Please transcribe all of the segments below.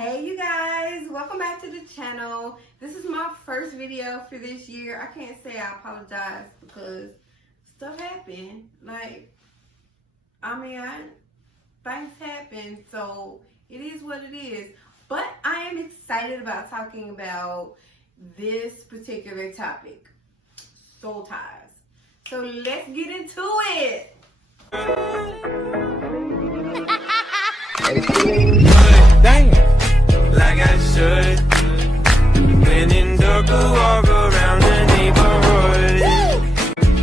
Hey you guys, welcome back to the channel. This is my first video for this year. I can't say I apologize because stuff happened. Things happen, so it is what it is. But I am excited about talking about this particular topic, soul ties. So let's get into it. Damn. Like I should. When in dark, I walk around the neighborhood.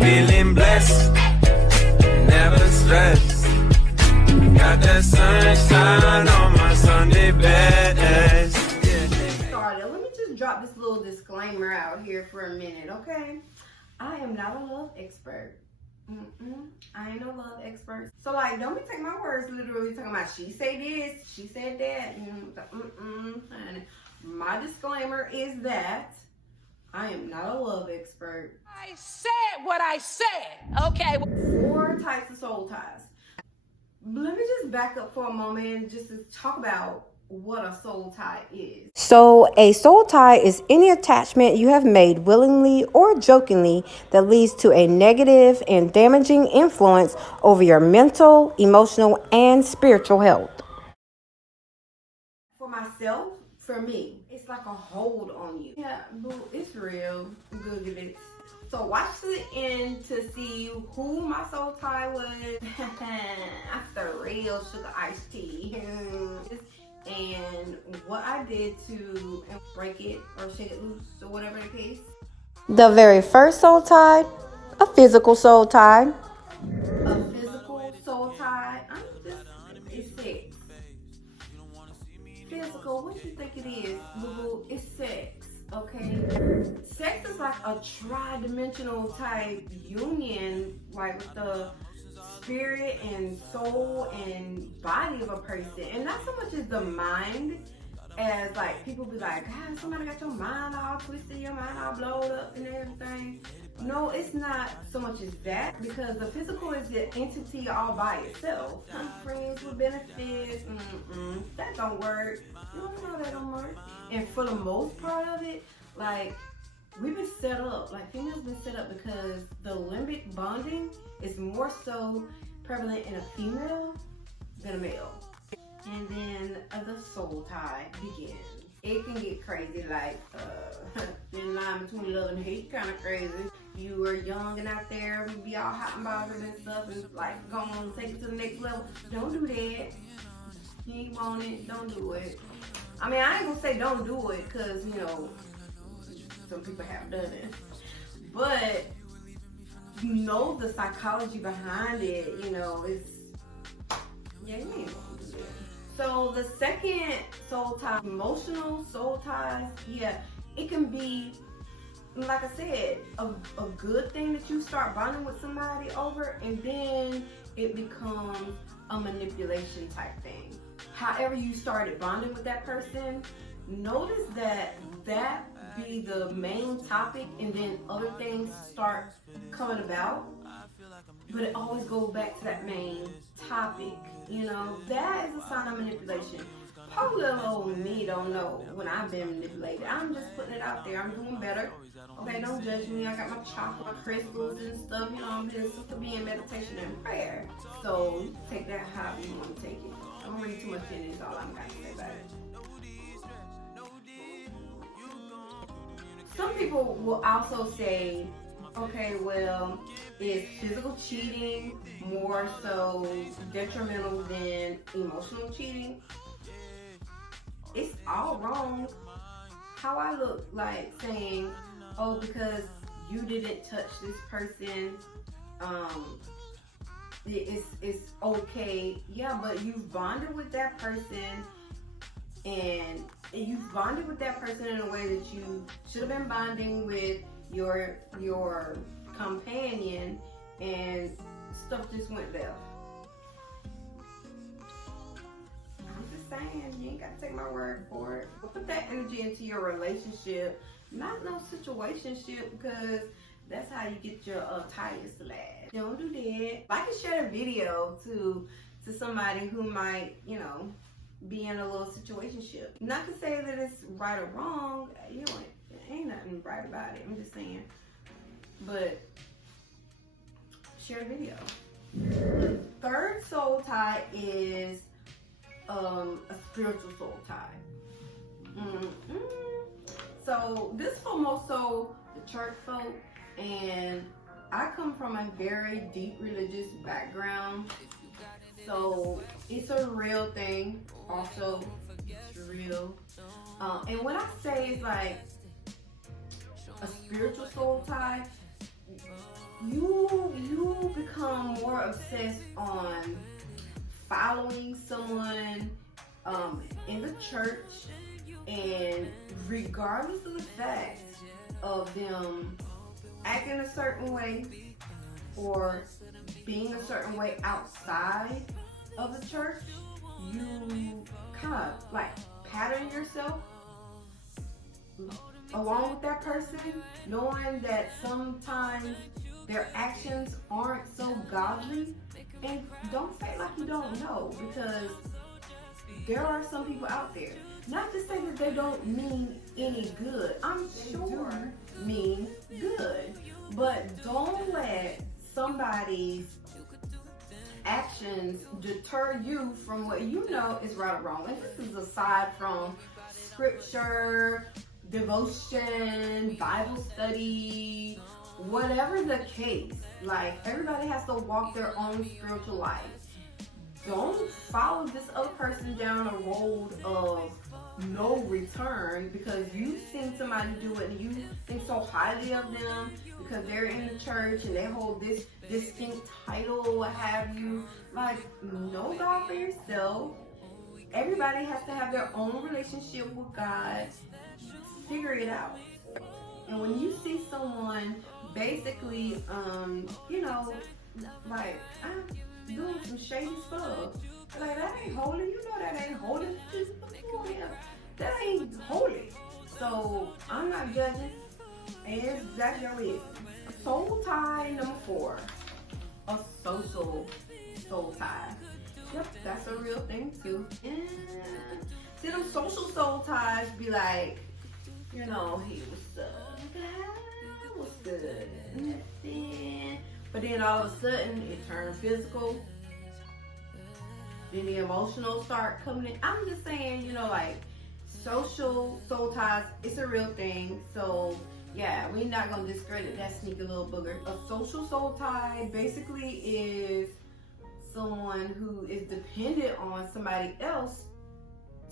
Feeling blessed, never stressed. Got that sunshine on my Sunday best. Let me just drop this little disclaimer out here for a minute, okay? I am not a love expert. I ain't no love expert. So don't be taking my words literally talking about she say this, she said that. And my disclaimer is that I am not a love expert. I said what I said, okay? 4 types of soul ties. Let me just back up for a moment and just to talk about what a soul tie is. So, a soul tie is any attachment you have made willingly or jokingly that leads to a negative and damaging influence over your mental, emotional, and spiritual health. For myself, for me, it's like a hold on you. Yeah, boo, it's real. Google it. So watch to the end to see who my soul tie was. That's the real sugar iced tea. And what I did to break it or shake it loose or whatever the case. The very first soul tie, a physical soul tie. A physical soul tie, it's sex. Physical, what do you think it is, boo-boo? It's sex, okay? Sex is like a tri-dimensional type union, with the spirit and soul and body of a person, and not so much as the mind, as people be like, God, somebody got your mind all twisted, your mind all blowed up and everything. No, it's not so much as that, because the physical is the entity all by itself. Friends with benefits, that don't work. You don't know that don't work. And for the most part of it, we've been set up, females been set up because the limbic bonding is more so prevalent in a female than a male. And then the soul tie begins. It can get crazy, in line between love and hate, kind of crazy. You are young and out there, we be all hot and bothered and stuff, and go on, take it to the next level. Don't do that. You ain't want it, don't do it. I ain't gonna say don't do it, because, some people have done it. But, the psychology behind it, it's, you ain't gonna do it. So the second soul tie, emotional soul ties, it can be, like I said, a good thing that you start bonding with somebody over, and then it becomes a manipulation type thing. However you started bonding with that person, notice that be the main topic, and then other things start coming about, but it always goes back to that main topic. That is a sign of manipulation. Poor little old me don't know when I've been manipulated. I'm just putting it out there. I'm doing better. Okay, don't judge me. I got my chocolate crystals and stuff. I'm just to be in meditation and prayer. So take that however you want to take it. Don't read too much in it. Is all I'm got to say about it. Some people will also say, okay, well, is physical cheating more so detrimental than emotional cheating? It's all wrong. How I look saying, oh, because you didn't touch this person, it's okay. Yeah, but you've bonded with that person, and you've bonded with that person in a way that you should have been bonding with your companion, and stuff just went left. I'm just saying, you ain't gotta take my word for it. But put that energy into your relationship, not no situationship, because that's how you get your tires to last. Don't do that. Like and share the video to somebody who might, be in a little situationship. Not to say that it's right or wrong, you know, it ain't nothing right about it. I'm just saying. But share the video. The third soul tie is a spiritual soul tie. So this for most so the church folk, and I come from a very deep religious background, so it's a real thing. Also, it's real. And when I say it's like a spiritual soul tie, you become more obsessed on following someone in the church, and regardless of the fact of them acting a certain way or being a certain way outside of the church, you kind of like pattern yourself along with that person, knowing that sometimes their actions aren't so godly. And don't say like you don't know, because there are some people out there. Not to say that they don't mean any good. I'm sure mean good. But don't let somebody's actions deter you from what you know is right or wrong. And this is aside from scripture, devotion, Bible study, whatever the case. Like, everybody has to walk their own spiritual life. Don't follow this other person down a road of no return because you've seen somebody do it and you think so highly of them because they're in the church and they hold this distinct title or what have you. Like, know God for yourself. Everybody has to have their own relationship with God. Figure it out. And when you see someone basically, you know, like, I'm doing some shady stuff, like, that ain't holy. You know that ain't holy. That ain't holy. So I'm not judging. And it's exactly how it is. Soul tie number 4, a social soul tie. Yep, that's a real thing too. And see, them social soul ties be like, you know, hey, what's up? What's good? Nothing. But then all of a sudden, it turns physical. Then the emotional start coming in. I'm just saying, you know, like, social soul ties, it's a real thing. So, yeah, we're not going to discredit that sneaky little booger. A social soul tie basically is someone who is dependent on somebody else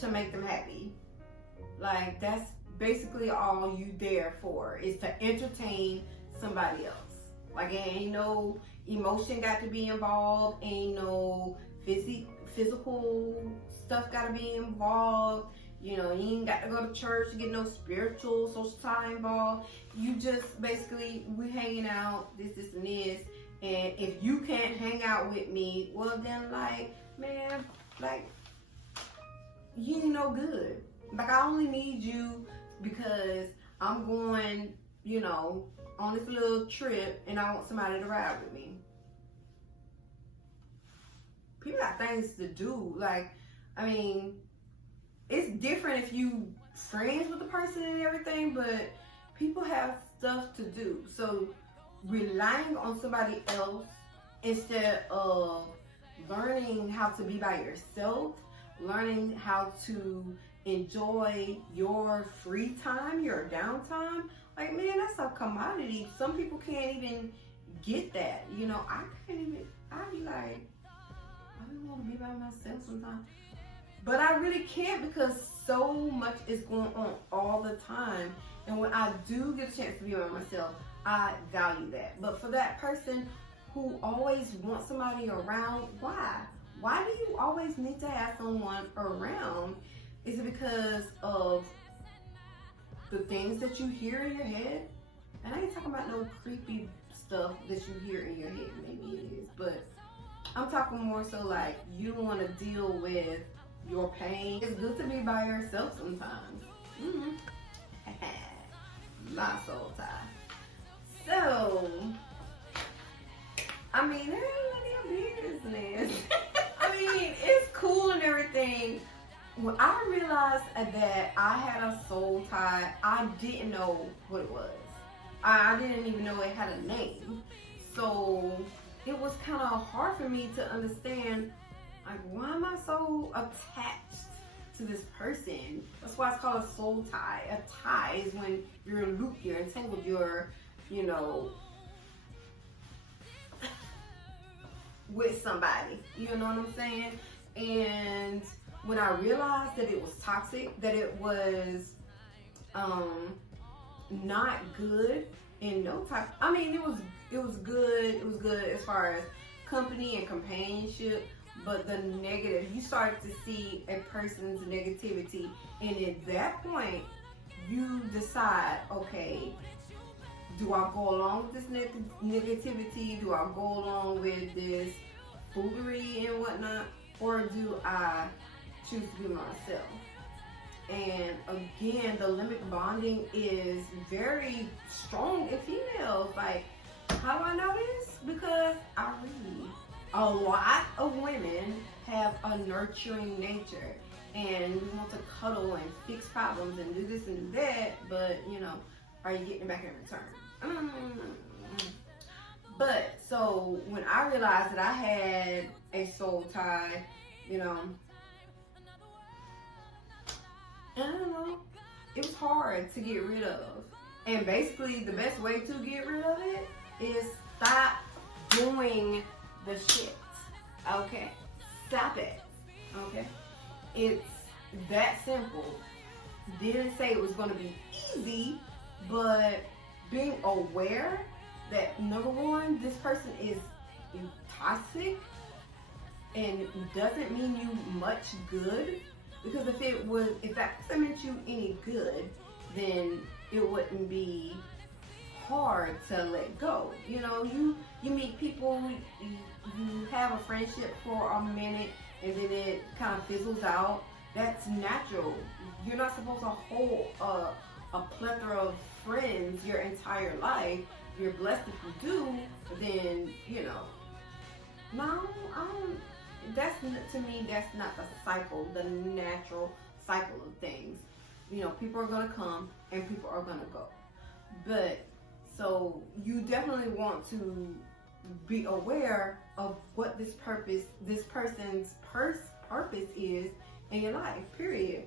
to make them happy. Like, that's basically all you there for, is to entertain somebody else. Like, ain't no emotion got to be involved, ain't no physical stuff got to be involved. You know, you ain't got to go to church to get no spiritual social tie involved. You just basically, we hanging out, this and this. And if you can't hang out with me, well then, like, man, like, you ain't no good. Like, I only need you because I'm going, you know, on this little trip and I want somebody to ride with me. People got things to do. Like, I mean, it's different if you friends with the person and everything, but people have stuff to do. So relying on somebody else instead of learning how to be by yourself, learning how to enjoy your free time, your downtime, like, man, that's a commodity. Some people can't even get that. You know, I can't even, I be like, I don't want to be by myself sometimes. But I really can't because so much is going on all the time. And when I do get a chance to be by myself, I value that. But for that person who always wants somebody around, why? Why do you always need to have someone around? Is it because of the things that you hear in your head? And I ain't talking about no creepy stuff that you hear in your head. Maybe it is, but I'm talking more so like you want to deal with your pain. It's good to be by yourself sometimes. My soul tie. So, I mean, there ain't none of your business. I mean, it's cool and everything, when I realized that I had a soul tie, I didn't know what it was. I didn't even know it had a name. So it was kind of hard for me to understand, like, why am I so attached to this person? That's why it's called a soul tie. A tie is when you're looped, you're entangled, you're, you know, with somebody. You know what I'm saying? And when I realized that it was toxic, that it was not good in no type. I mean, it was good. It was good as far as company and companionship, but the negative, you started to see a person's negativity, and at that point, you decide, okay, do I go along with this negativity? Do I go along with this foolery and whatnot? Or do I choose to be myself? And again, the limbic bonding is very strong in females. Like, how do I know this? Because I read. A lot of women have a nurturing nature, and we want to cuddle and fix problems and do this and do that, but, you know, are you getting it back in return? But so when I realized that I had a soul tie, you know, I don't know, it was hard to get rid of. And basically the best way to get rid of it is stop doing the shit. Okay? Stop it. Okay? It's that simple. Didn't say it was going to be easy, but being aware that, number one, this person is toxic and doesn't mean you much good. Because if that person meant you any good, then it wouldn't be hard to let go. You know, you meet people, you have a friendship for a minute, and then it kind of fizzles out. That's natural. You're not supposed to hold a plethora of friends your entire life. You're blessed if you do, but then, you know, no, to me, that's not the cycle, the natural cycle of things. You know, people are gonna come and people are gonna go. But, so you definitely want to be aware of what this person's purpose is in your life, period.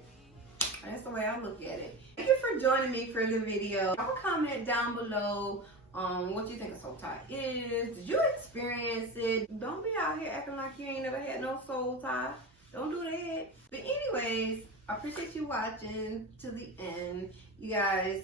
That's the way I look at it. Thank you for joining me for the video. Drop a comment down below what you think a soul tie is. Did you experience it? Don't be out here acting like you ain't never had no soul tie. Don't do that. But anyways, I appreciate you watching to the end. You guys